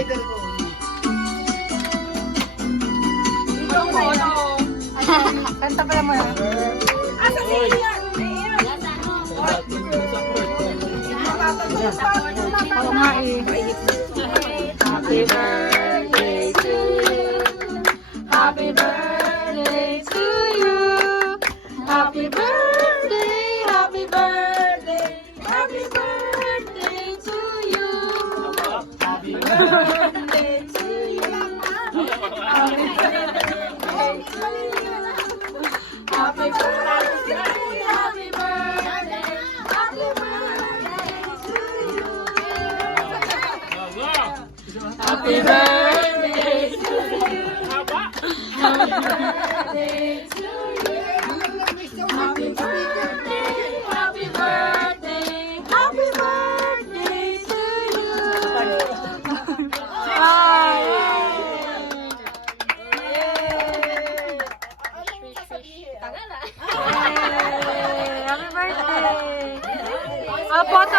rider ko. Ikaw na yun. Kanta pala mo na. Asa si Ian? Oo nga eh. Happy birthday to you. Happy birthday to you. Happy birthday, happy birthday, happy birthday to you. Happy birthday to you. Happy birthday to you. Happy birthday, happy birthday, happy birthday to you. Happy birthday to you. Happy birthday to you. Happy birthday, happy birthday, happy birthday to you. Bye. Happy birthday. Photo